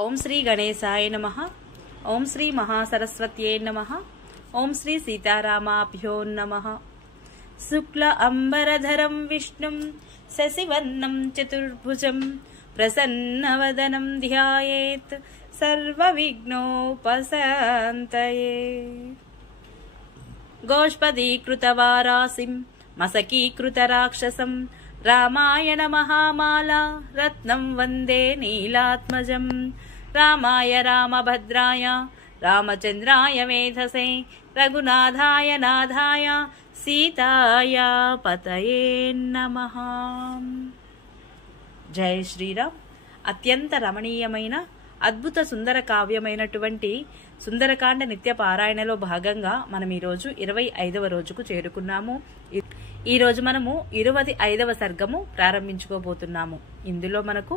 ఓం శ్రీ గణేశాయ నమః. ఓం శ్రీ మహాసరస్వత్యై నమః. ఓం శ్రీ సీతారామాభ్యో నమః. శుక్ల అంబరధరం విష్ణుం శశివర్ణం చతుర్భుజం ప్రసన్నవదనం ధ్యాయేత్ సర్వవిఘ్నోపశాంతయే. గోష్పదీకృతవారాసిం మసకీకృతరాక్షసం రామాయణ మహామాలా రత్నం వందే నీలాత్మజం. రామాయ రామభద్రాయ రామచంద్రాయ వేధసే రఘునాథాయ నాథాయ సీతాయ పతయే నమః. జై శ్రీరామ్. అత్యంత రమణీయమైన అద్భుత సుందర కావ్యమైనటువంటి సుందరకాండ నిత్య పారాయణలో భాగంగా మనం ఈరోజు 25వ రోజుకు చేరుకున్నాము. ఈరోజు మనము 25వ సర్గము ప్రారంభించుకోబోతున్నాము. ఇందులో మనకు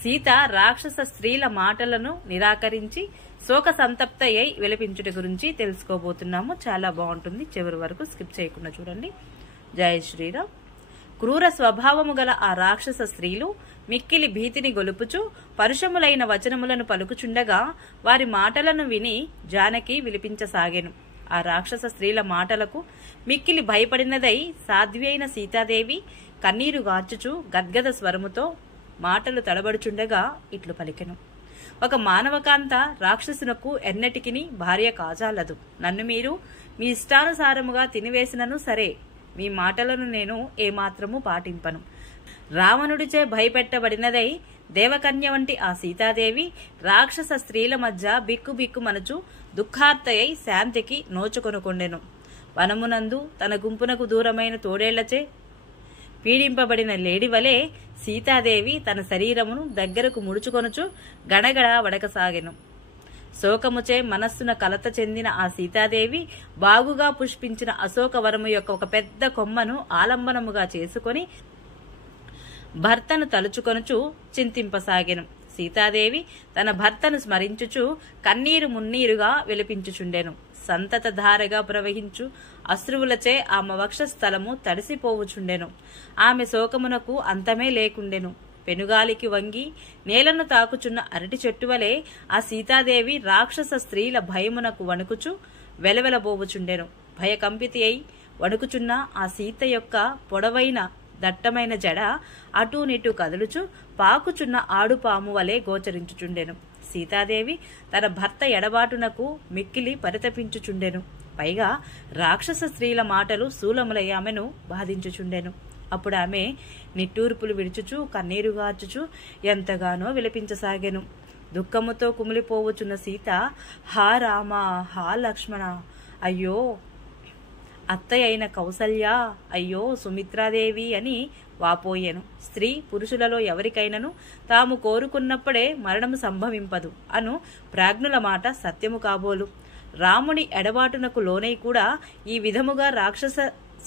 సీత రాక్షస స్త్రీల మాటలను నిరాకరించి శోక సంతప్తయ్యై విలపించుట గురించి తెలుసుకోబోతున్నాము. చాలా బాగుంటుంది, చివరి వరకు స్కిప్ చేయకుండా చూడండి. జై శ్రీరామ్. క్రూర స్వభావము గల ఆ రాక్షస స్త్రీలు మిక్కిలి భీతిని గొలుపుచు పరుషములైన వచనములను పలుకుచుండగా వారి మాటలను విని జానకి విలిపించసాగెను. ఆ రాక్షస స్త్రీల మాటలకు మిక్కిలి భయపడినదై సాధ్వి అయిన సీతాదేవి కన్నీరు గార్చుచు గద్గద స్వరముతో మాటలు తడబడుచుండగా ఇట్లు పలికెను. ఒక మానవకాంత రాక్షసునకు ఎన్నటికిని భార్య కాజాలదు. నన్ను మీరు మీ ఇష్టానుసారముగా తినివేసినను సరే, మీ మాటలను నేను ఏమాత్రము పాటింపను. రావణుడిచే భయపెట్టబడినదై దేవకన్య వంటి ఆ సీతాదేవి రాక్షస స్త్రీల మధ్య బిక్కు మనుచు దుఃఖార్తయై శాంతికి నోచుకొనుకొండెను. వనమునందు తన గుంపునకు దూరమైన తోడేళ్లచే పీడింపబడిన లేడి వలె సీతాదేవి తన శరీరమును దగ్గరకు ముడుచుకొనుచు గడగడ వడకసాగెను. శోకముచే మనస్సున కలత చెందిన ఆ సీతాదేవి బాగుగా పుష్పించిన అశోకవరము యొక్క ఒక పెద్ద కొమ్మను ఆలంబనముగా చేసుకొని భర్తను తలుచుకొనుచు చింతింపసాగెను. సీతాదేవి తన భర్తను స్మరించుచు కన్నీరు మున్నీరుగా విలపించుచుండెను. సంతత ధారగా ప్రవహించు అశ్రువులచే ఆమె వక్షస్థలము తడిసిపోవుచుండెను. ఆమె శోకమునకు అంతమే లేకుండెను. పెనుగాలికి వంగి నేలను తాకుచున్న అరటి చెట్టు వలె ఆ సీతాదేవి రాక్షస స్త్రీల భయమునకు వణుకుచు వెలవెలబోవుచుండెను. భయకంపితి అయి వణుకుచున్న ఆ సీత యొక్క పొడవైన దట్టమైన జడ అటూనిటూ కదులుచు పాకుచున్న ఆడుపాము వలె గోచరించుచుండెను. సీతాదేవి తన భర్త ఎడబాటునకు మిక్కిలి పరితపించుచుండెను. పైగా రాక్షస స్త్రీల మాటలు శూలములై ఆమెను బాధించుచుండెను. అప్పుడు ఆమె నిట్టూర్పులు విడుచుచు కన్నీరుగార్చుచు ఎంతగానో విలపించసాగెను. దుఃఖముతో కుమిలిపోవచున్న సీత హా రామ, హా లక్ష్మణ, అయ్యో అత్తయ్య అయిన కౌసల్య, అయ్యో సుమిత్రాదేవి అని వాపోయెను. స్త్రీ పురుషులలో ఎవరికైనను తాము కోరుకున్నప్పుడే మరణము సంభవింపదు అను ప్రాజ్ఞుల మాట సత్యము కాబోలు. రాముని ఎడబాటునకు లోనై కూడా ఈ విధముగా రాక్షస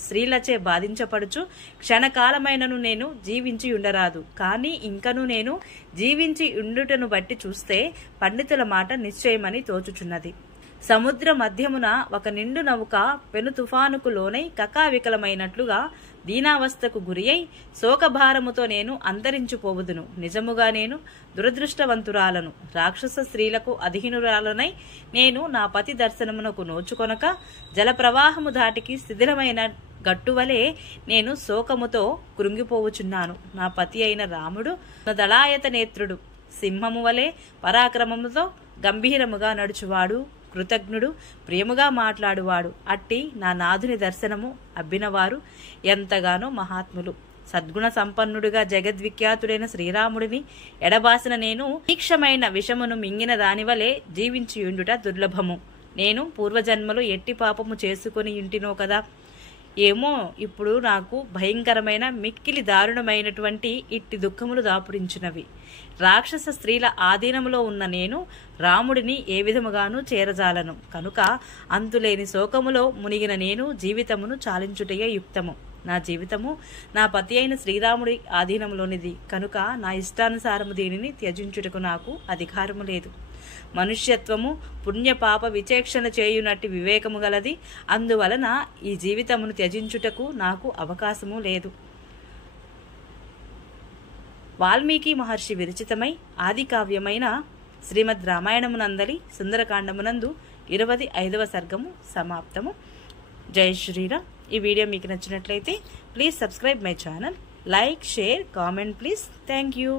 స్త్రీలచే బాధించపడుచు క్షణకాలమైనను నేను జీవించి ఉండరాదు. కానీ ఇంకను నేను జీవించి ఉండుటను బట్టి చూస్తే పండితుల మాట నిశ్చయమని తోచుచున్నది. సముద్ర మధ్యమున ఒక నిండు నౌక పెను తుఫానుకు లోనై కకావికలమైనట్లుగా దీనావస్థకు గురి అయి శోకభారముతో నేను అంతరించిపోవుదును. నిజముగా నేను దురదృష్టవంతురాలను. రాక్షస స్త్రీలకు అధీనురాలనై నేను నా పతి దర్శనమునకు నోచుకొనక జలప్రవాహము దాటికి శిథిలమైన గట్టువలే నేను శోకముతో కృంగిపోవుచున్నాను. నా పతి అయిన రాముడు దళాయత నేత్రుడు, సింహము వలె పరాక్రమముతో గంభీరముగా నడుచువాడు, కృతజ్ఞుడు, ప్రియముగా మాట్లాడువాడు. అట్టి నా నాథుని దర్శనము అబ్బినవారు ఎంతగానో మహాత్ములు. సద్గుణ సంపన్నుడిగా జగద్విఖ్యాతుడైన శ్రీరాముడిని ఎడబాసిన నేను తీక్షమైన విషమును మింగిన దానివలే జీవించియుండుట దుర్లభము. నేను పూర్వజన్మలో ఎట్టి పాపము చేసుకుని ఇంటినో కదా. ఏమో ఇప్పుడు నాకు భయంకరమైన మిక్కిలి దారుణమైనటువంటి ఇట్టి దుఃఖములు దాపురించినవి. రాక్షస స్త్రీల ఆధీనములో ఉన్న నేను రాముడిని ఏ విధముగానూ చేరజాలను. కనుక అంతులేని శోకములో మునిగిన నేను జీవితమును చాలించుటయే యుక్తము. నా జీవితము నా పతి అయిన శ్రీరాముడి ఆధీనంలోనిది కనుక నా ఇష్టానుసారము దీనిని త్యజించుటకు నాకు అధికారము లేదు. మనుష్యత్వము పుణ్యపాప విచేక్షణ చేయునట్టి వివేకము గలది. అందువలన ఈ జీవితమును త్యజించుటకు నాకు అవకాశము లేదు. వాల్మీకి మహర్షి విరచితమై ఆది కావ్యమైన శ్రీమద్ రామాయణమునందలి సుందరకాండమునందు 25వ సర్గము సమాప్తము. జై శ్రీరామ్. ఈ వీడియో మీకు నచ్చినట్లయితే please subscribe my channel, like, share, comment please. Thank you.